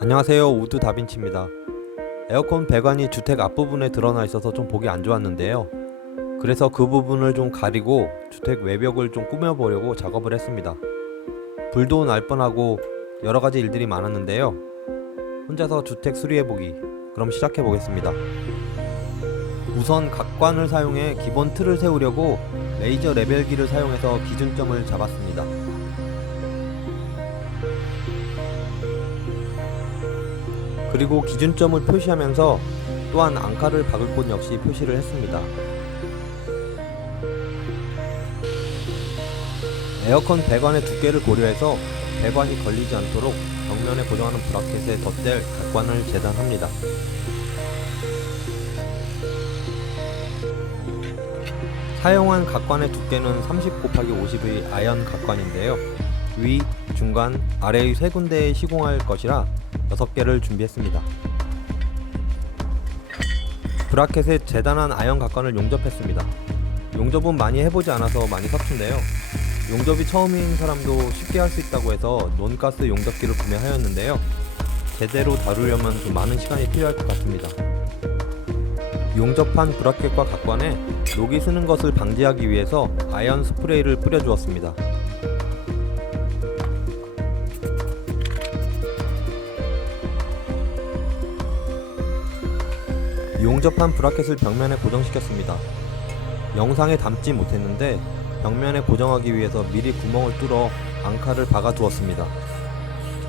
안녕하세요, 우드 다빈치입니다. 에어컨 배관이 주택 앞부분에 드러나 있어서 좀 보기 안 좋았는데요. 그래서 그 부분을 좀 가리고 주택 외벽을 좀 꾸며보려고 작업을 했습니다. 불도 날 뻔하고 여러가지 일들이 많았는데요. 혼자서 주택 수리해보기, 그럼 시작해보겠습니다. 우선 각관을 사용해 기본 틀을 세우려고 레이저 레벨기를 사용해서 기준점을 잡았습니다. 그리고 기준점을 표시하면서 또한 앙카를 박을 곳 역시 표시를 했습니다. 에어컨 배관의 두께를 고려해서 배관이 걸리지 않도록 벽면에 고정하는 브라켓에 덧댈 각관을 재단합니다. 사용한 각관의 두께는 30×50의 아연 각관인데요. 위, 중간, 아래의 세 군데에 시공할 것이라 6개를 준비했습니다. 브라켓에 재단한 아연 각관을 용접했습니다. 용접은 많이 해보지 않아서 많이 서툰데요. 용접이 처음인 사람도 쉽게 할 수 있다고 해서 논가스 용접기를 구매하였는데요. 제대로 다루려면 좀 많은 시간이 필요할 것 같습니다. 용접한 브라켓과 각관에 녹이 스는 것을 방지하기 위해서 아연 스프레이를 뿌려주었습니다. 용접한 브라켓을 벽면에 고정시켰습니다. 영상에 담지 못했는데 벽면에 고정하기 위해서 미리 구멍을 뚫어 앙카를 박아 두었습니다.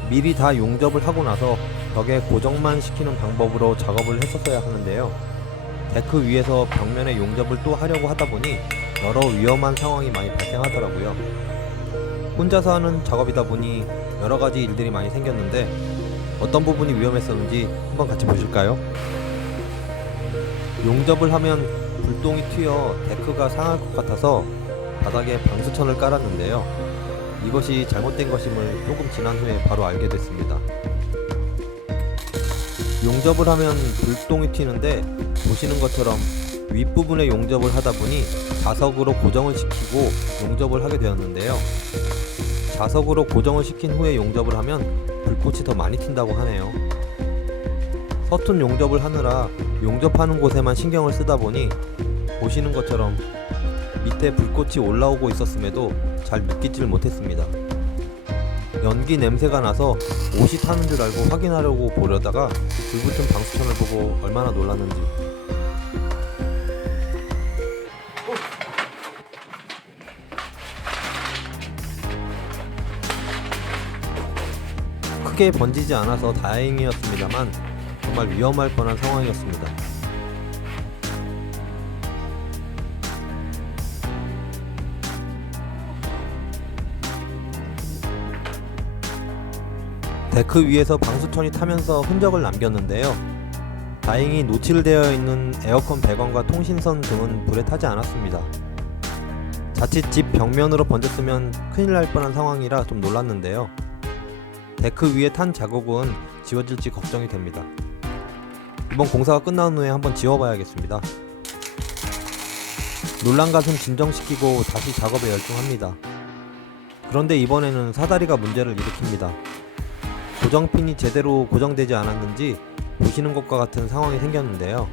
미리 다 용접을 하고 나서 벽에 고정만 시키는 방법으로 작업을 했었어야 하는데요. 데크 위에서 벽면에 용접을 또 하려고 하다 보니 여러 위험한 상황이 많이 발생하더라고요. 혼자서 하는 작업이다 보니 여러가지 일들이 많이 생겼는데 어떤 부분이 위험했었는지 한번 같이 보실까요? 용접을 하면 불똥이 튀어 데크가 상할 것 같아서 바닥에 방수천을 깔았는데요. 이것이 잘못된 것임을 조금 지난 후에 바로 알게 됐습니다. 용접을 하면 불똥이 튀는데 보시는 것처럼 윗부분에 용접을 하다 보니 자석으로 고정을 시키고 용접을 하게 되었는데요. 자석으로 고정을 시킨 후에 용접을 하면 불꽃이 더 많이 튄다고 하네요. 서툰 용접을 하느라 용접하는 곳에만 신경을 쓰다 보니 보시는 것처럼 밑에 불꽃이 올라오고 있었음에도 잘 느끼질 못했습니다. 연기 냄새가 나서 옷이 타는 줄 알고 확인하려고 보려다가 불붙은 방수천을 보고 얼마나 놀랐는지. 크게 번지지 않아서 다행이었습니다만 정말 위험할 뻔한 상황이었습니다. 데크 위에서 방수천이 타면서 흔적을 남겼는데요. 다행히 노출되어 있는 에어컨 배관과 통신선 등은 불에 타지 않았습니다. 자칫 집 벽면으로 번졌으면 큰일 날 뻔한 상황이라 좀 놀랐는데요. 데크 위에 탄 자국은 지워질지 걱정이 됩니다. 이번 공사가 끝난 후에 한번 지워봐야겠습니다. 놀란 가슴 진정시키고 다시 작업에 열중합니다. 그런데 이번에는 사다리가 문제를 일으킵니다. 고정핀이 제대로 고정되지 않았는지 보시는 것과 같은 상황이 생겼는데요.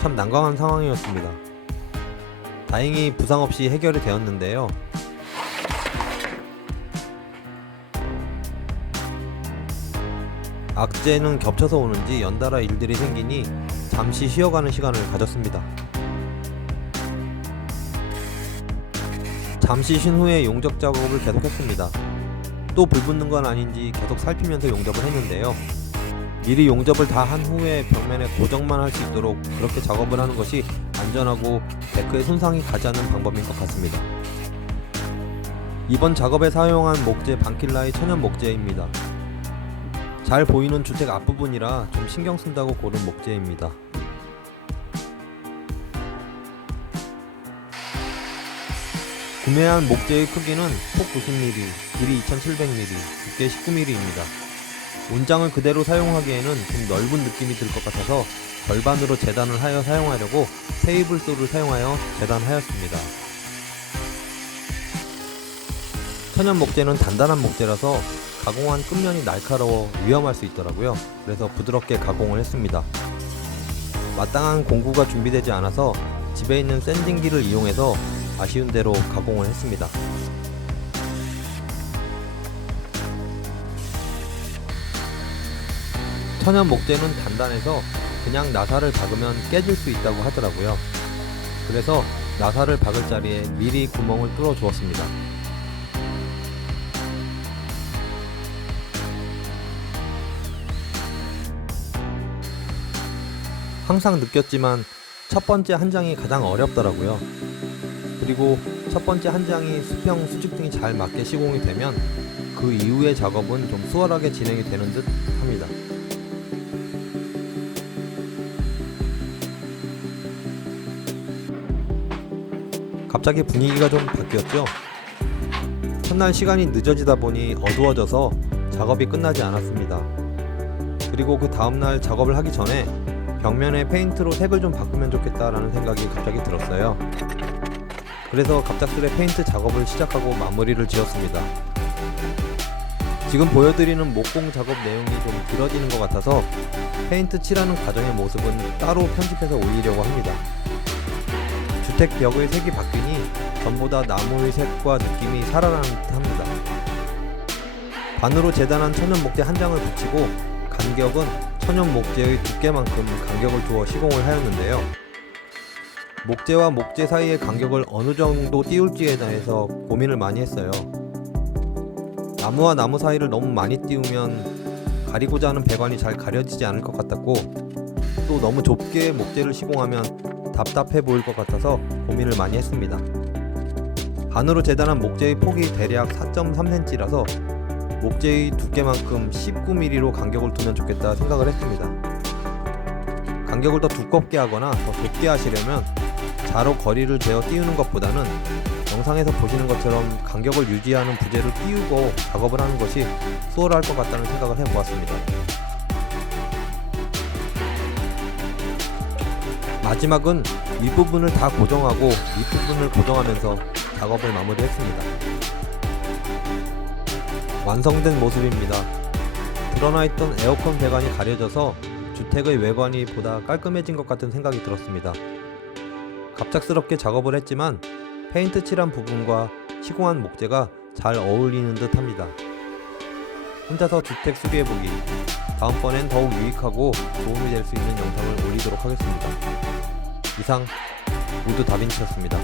참 난감한 상황이었습니다. 다행히 부상 없이 해결이 되었는데요. 악재는 겹쳐서 오는지 연달아 일들이 생기니 잠시 쉬어가는 시간을 가졌습니다. 잠시 쉰 후에 용접 작업을 계속했습니다. 또 불붙는 건 아닌지 계속 살피면서 용접을 했는데요. 미리 용접을 다 한 후에 벽면에 고정만 할 수 있도록 그렇게 작업을 하는 것이 안전하고 데크에 손상이 가지 않는 방법인 것 같습니다. 이번 작업에 사용한 목재 방킬라의 천연 목재입니다. 잘 보이는 주택 앞부분이라 좀 신경 쓴다고 고른 목재입니다. 구매한 목재의 크기는 폭 90mm, 길이 2700mm, 두께 19mm입니다. 온장을 그대로 사용하기에는 좀 넓은 느낌이 들 것 같아서 절반으로 재단을 하여 사용하려고 테이블솔을 사용하여 재단하였습니다. 천연 목재는 단단한 목재라서 가공한 끝면이 날카로워 위험할 수 있더라고요. 그래서 부드럽게 가공을 했습니다. 마땅한 공구가 준비되지 않아서 집에 있는 샌딩기를 이용해서 아쉬운 대로 가공을 했습니다. 천연 목재는 단단해서 그냥 나사를 박으면 깨질 수 있다고 하더라고요. 그래서 나사를 박을 자리에 미리 구멍을 뚫어 주었습니다. 항상 느꼈지만 첫 번째 한 장이 가장 어렵더라고요. 그리고 첫 번째 한 장이 수평, 수직 등이 잘 맞게 시공이 되면 그 이후의 작업은 좀 수월하게 진행이 되는 듯 합니다. 갑자기 분위기가 좀 바뀌었죠. 첫날 시간이 늦어지다 보니 어두워져서 작업이 끝나지 않았습니다. 그리고 그 다음날 작업을 하기 전에 벽면에 페인트로 색을 좀 바꾸면 좋겠다라는 생각이 갑자기 들었어요. 그래서 갑작스레 페인트 작업을 시작하고 마무리를 지었습니다. 지금 보여드리는 목공 작업 내용이 좀 길어지는 것 같아서 페인트 칠하는 과정의 모습은 따로 편집해서 올리려고 합니다. 주택 벽의 색이 바뀌니 전보다 나무의 색과 느낌이 살아나는 듯 합니다. 반으로 재단한 천연 목재 한 장을 붙이고 간격은 천연 목재의 두께만큼 간격을 두어 시공을 하였는데요. 목재와 목재 사이의 간격을 어느 정도 띄울지에 대해서 고민을 많이 했어요. 나무와 나무 사이를 너무 많이 띄우면 가리고자 하는 배관이 잘 가려지지 않을 것 같았고, 또 너무 좁게 목재를 시공하면 답답해 보일 것 같아서 고민을 많이 했습니다. 반으로 재단한 목재의 폭이 대략 4.3cm라서 목재의 두께만큼 19mm로 간격을 두면 좋겠다 생각을 했습니다. 간격을 더 두껍게 하거나 더 좁게 하시려면 자로 거리를 재어 띄우는 것보다는 영상에서 보시는 것처럼 간격을 유지하는 부재를 띄우고 작업을 하는 것이 수월할 것 같다는 생각을 해보았습니다. 마지막은 윗부분을 다 고정하고 밑부분을 고정하면서 작업을 마무리했습니다. 완성된 모습입니다. 드러나 있던 에어컨 배관이 가려져서 주택의 외관이 보다 깔끔해진 것 같은 생각이 들었습니다. 갑작스럽게 작업을 했지만 페인트 칠한 부분과 시공한 목재가 잘 어울리는 듯 합니다. 혼자서 주택 수리해보기, 다음번엔 더욱 유익하고 도움이 될 수 있는 영상을 올리도록 하겠습니다. 이상 우드 다빈치였습니다.